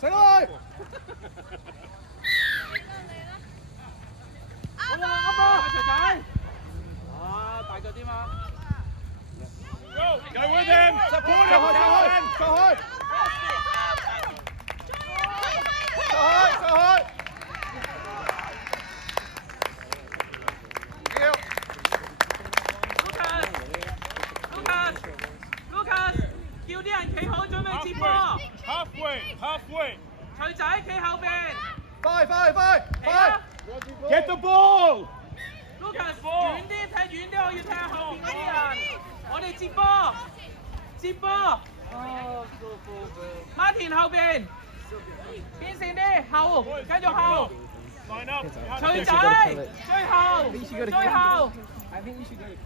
醒開！啱啊！徐仔，啊大腳啲嘛 Go with him! Support him! 上去！Lucas，叫啲人企好，準備接波。Halfway! 徐仔企後邊。快！ Get the ball! Lucas，遠啲踢遠啲，我要踢後邊嗰啲人。我哋接波。Martin 後邊，變成啲後，繼續後。徐仔，最後。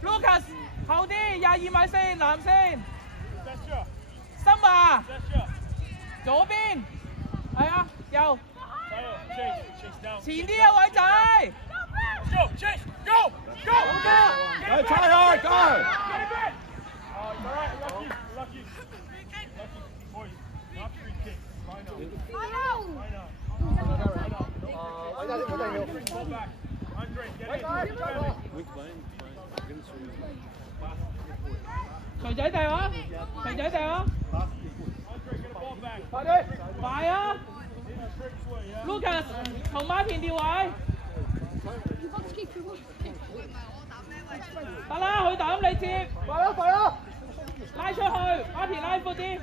Lucas 後啲22米線，藍線。森華，左邊，係啊，右。前啲啊，偉仔。Go! Try hard, go! Lucky. Boy, not free kick. Line up. 偉仔，一定要。 Ball back. Andre, get in. 徐仔掟啊！ Andre, get a ball back. 快啊 ！Lucas 同 Martin 調位。得啦，佢抌你接。快啦！拉出去 ，Martin 拉闊啲。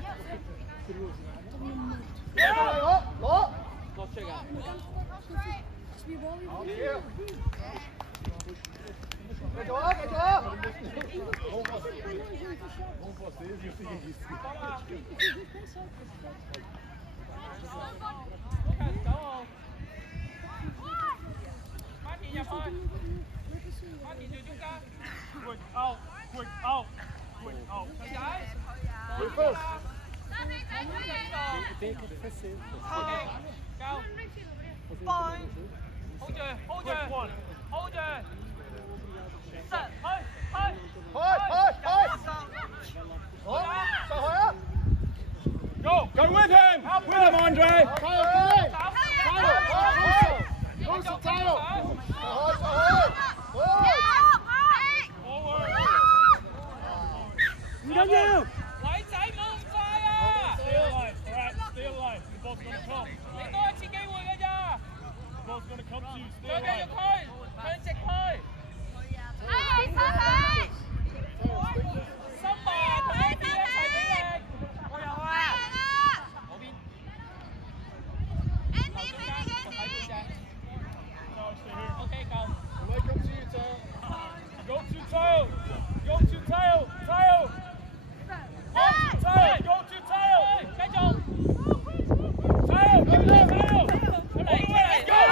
攞！落出㗎。繼續啊！Martin 入去 ，Martin 最中間。 Quick out. 徐仔。夠。hold 住。實，去。Go with him! With him, Andre!唔緊要。偉仔冇咁快啊！ Stay alive. All right, stay alive. The ball's gonna come. 你多一次機會㗎咋？ The ball's gonna come to you. 再 Stay 繼續 alive. 推，向直推。森華同 Andy 一齊俾力。我有啊。嗰邊。OK， 夠。Go to tail. Go to tail. Tail. Tail. Go to tail. 繼續。 Tail. Give it tail. 出嚟。Go.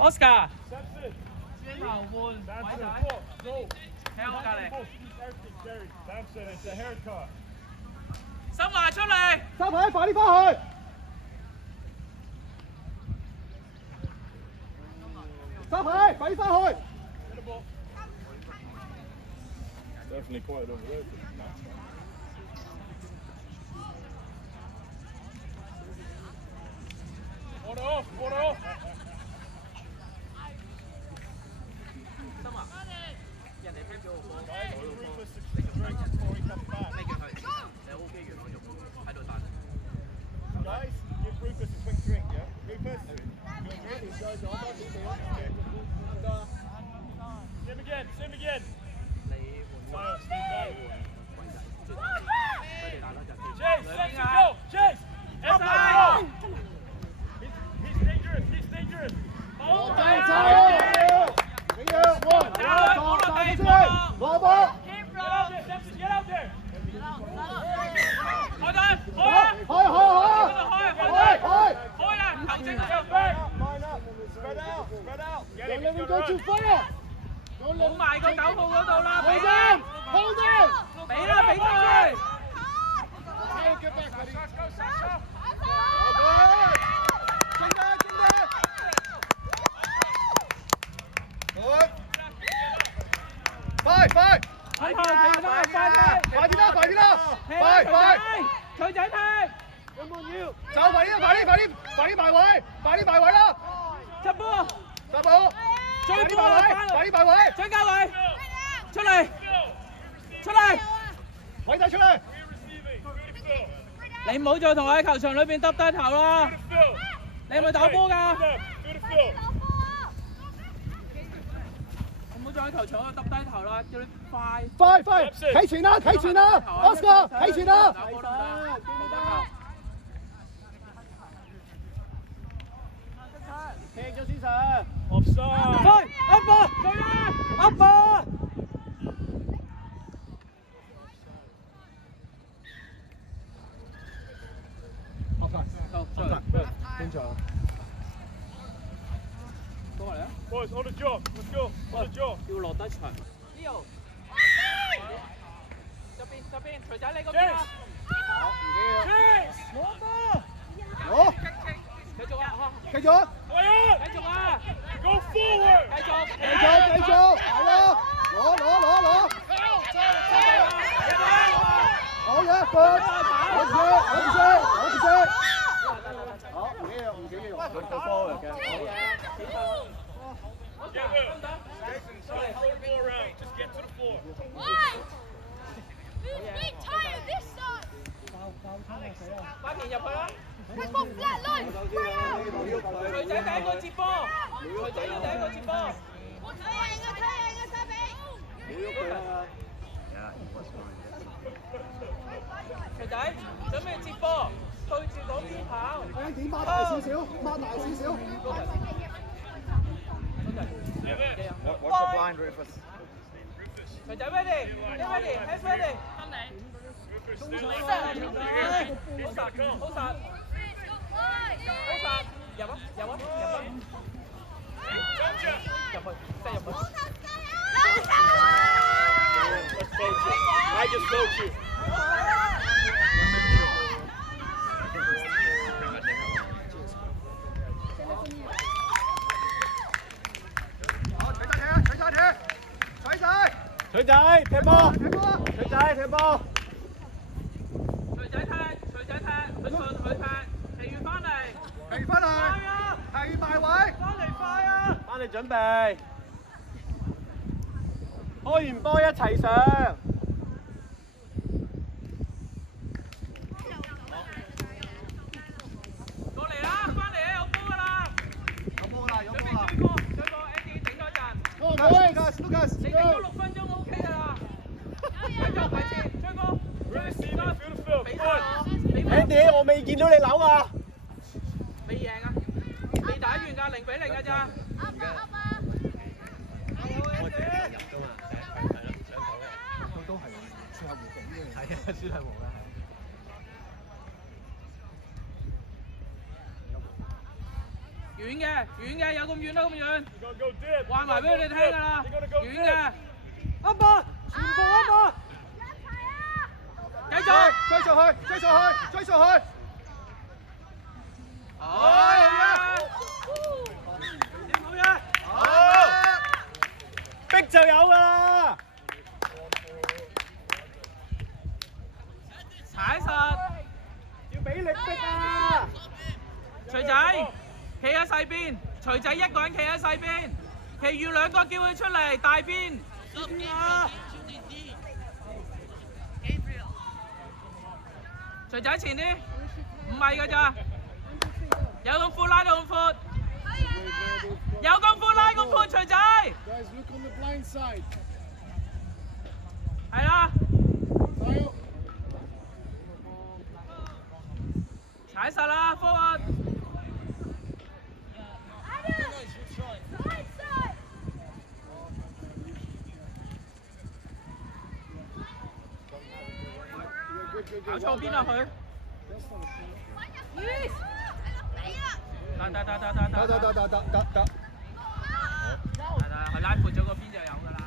Oscar， That's it. 轉頭換偉仔， Go. 喺我隔離。 That's it. It's a haircut. 森華出嚟。收牌，快啲返去。收牌，快啲返去。 Definitely quiet over there. Water off. go too far. 冇埋個9號嗰度啦，俾 Hold 啦 him. Hold him. 俾啦俾佢。 Try and get back, buddy. Let's go, Sasha. Good. Trên đây, trên đây. Good. Five, five. 快啲啦，快啲！ 快啲啦，快啲啦。踢 快，快。徐仔踢， Come on you. 走，快啲，快啲，快啲，快啲埋位，快啲埋位啦。執波，十步。追波快啲埋位，快啲埋位。張家偉，出嚟，出嚟！偉仔出嚟。 你唔好再同我喺球場裏邊耷低頭啦！ Good Phil. 你係咪打波㗎？ Good Phil. 唔好再喺球場度耷低頭啦，叫你快！快快，睇前啦，睇前啦 ，Oscar 睇前啦。打波得唔得？冇得球。踢咗先上。 Offside. 快，up 波，對啦，up 波。 邊場？ 過嚟啊！ Boys, on the job. Let's go. On the job. 要落得場。Leo，側邊，徐仔你嗰邊啊！攞波！攞，繼續啊！繼續，繼續啊！ Go forward. 繼續！繼續，係咯，攞，好嘢，good，攞住，好，唔緊要，佢到波嚟嘅。 Get him. Jason, start throwing the ball around. Just get to the floor. Why? Who's big tired this side? 花田入去啦！ Come on, flat line. 徐仔第一個接波，徐仔要第一個接波。睇下沙比。徐仔準備接波，對住嗰邊跑。點擘大少少，擘大少少。 Watch the blind, Rufus. 徐仔 ready，hands ready。 Rufus, stay low. 好實，入啊！ Gotcha. 入去，即係入去。 Let's coach you. I just coach you. 水仔踢波，水仔踢波。徐仔踢，佢順佢踢，其餘翻嚟，皮翻嚟，係埋位，翻嚟快啊！翻嚟準備，開完波一齊上。過嚟啦，翻嚟啊，有波㗎啦！有波啦，有準波啦。備追波，Andy 頂多陣。 Lucas，你頂多6分鐘 OK 㗎啦。繼續排前，追波， Receiver, feel the field. 俾 Come 晒 on. 我，俾我。 Andy，我未見到你扭啊！未贏啊！未打完㗎，0-0㗎咋。都係輸下胡咁嘅。係啊，輸係胡啦。遠嘅，有咁遠啦，咁遠。 You gotta go deep. 話埋俾佢哋聽㗎啦， You gotta go 遠 deep. 嘅。up 波，全部 up 波。繼續。追上去！好嘢！逼就有㗎啦！踩實。要俾力逼啊！徐仔，企喺細邊，徐仔一個人企喺細邊，其餘2個叫佢出嚟大邊。徐仔前啲，唔係㗎咋，有咁闊拉到咁闊，有咁闊拉咁闊，徐仔。Guys, look on the blind side. 係啦，踩實啦 ，forward。 搞錯邊啊佢？得。佢拉闊咗個邊就有㗎啦。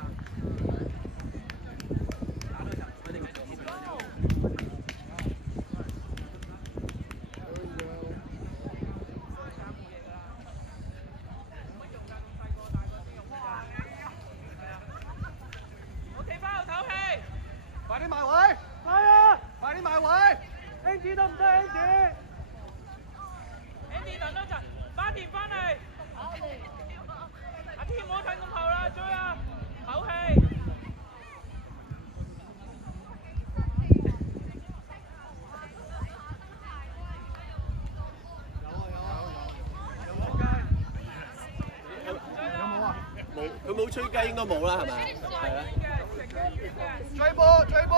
打到場，佢哋繼續貼佢哋。OK， 翻後唞氣。快啲埋位！快啊！快啲埋位 ！Andy 得唔得 Andy 等多陣，花田翻嚟。阿天唔好睇咁後啦，追啊！唞氣。佢冇吹雞應該冇啦，係咪？係啊。追波！追波！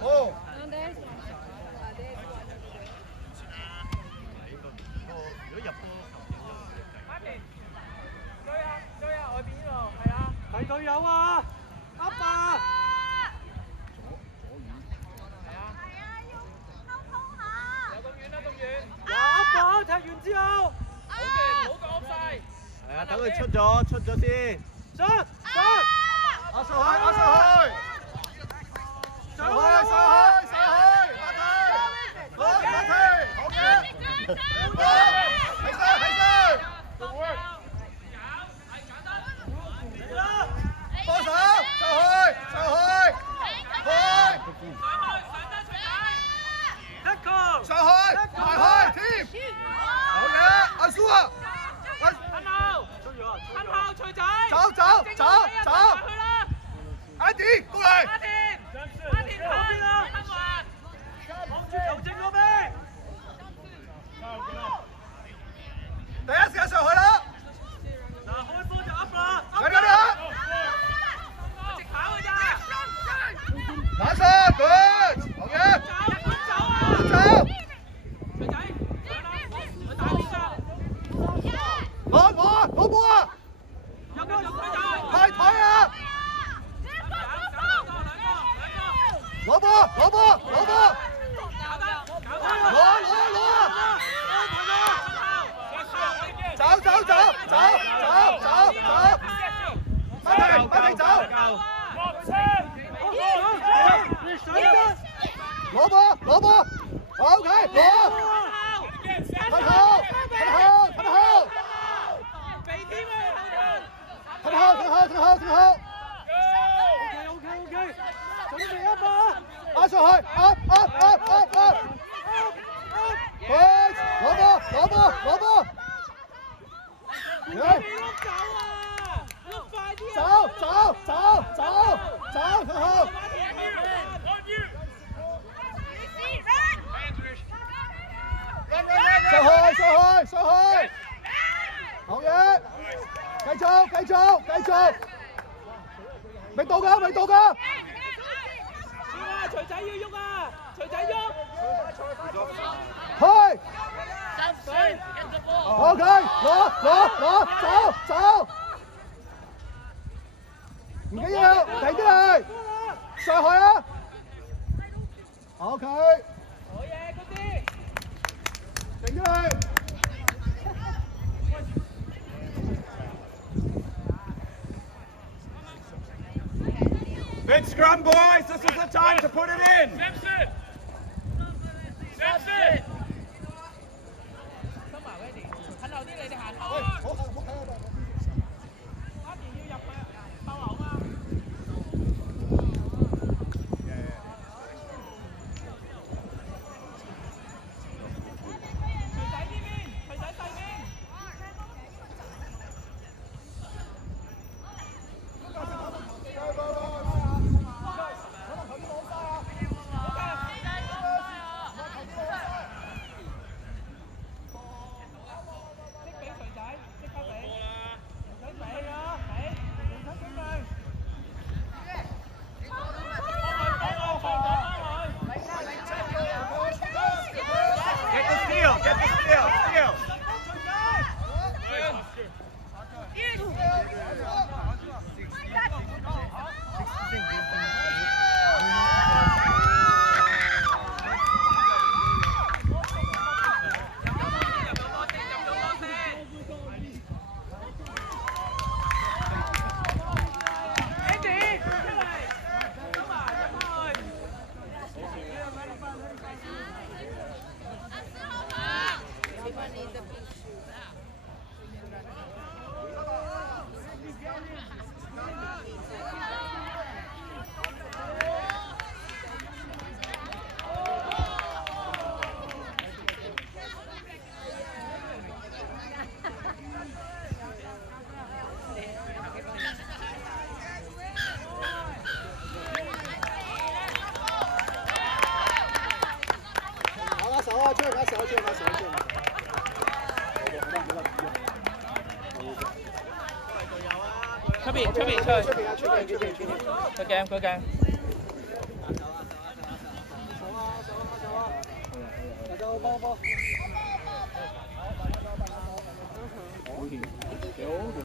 哦！花田，追啊！追啊！外邊呢度，係啊！係隊友啊！噏啊！有咁遠啦，咁遠。嗱，噏啊！踢完之後，好嘅，唔好講晒。係啊，等佢出咗先。上！阿上去！阿上去！上去！上去！馬蹄！馬蹄！好嘅！起身！起身！幫手！上去！上去！去！上去！埋去！添！好嘅！阿蘇啊！吞後，徐仔。走！去啦！ Andy 過嚟！花田去，吞還。望住球證嗰邊。第一時間上去啦！嗱，開波就 up 啦！嚟！直跑㗎咋？馬上 good， 好嘅。走！徐仔，佢打邊㗎？攞波啊！有佢就太台啊！攞波！走！馬蹄走！攞波 ！OK， 攞！褪後！俾添啊！褪後！OK， 準備一把，打上去 ，up！ 攞波！碌走啊！碌快啲啊！走！褪後！上去！好嘢！繼續！未到㗎！徐仔要喐啊！徐仔喐！去 ！OK， 攞！走！唔緊要，停啲嚟，上去啊 ！OK， 好嘢，嗰啲。停啲嚟。Big scrum, boys. This is the time to put it in. Simpson! 收埋 ready， 褪後啲你哋行後啊！好睇啊！花田要入去後樓嘛？徐仔呢邊，徐仔細邊。出邊，出鏡，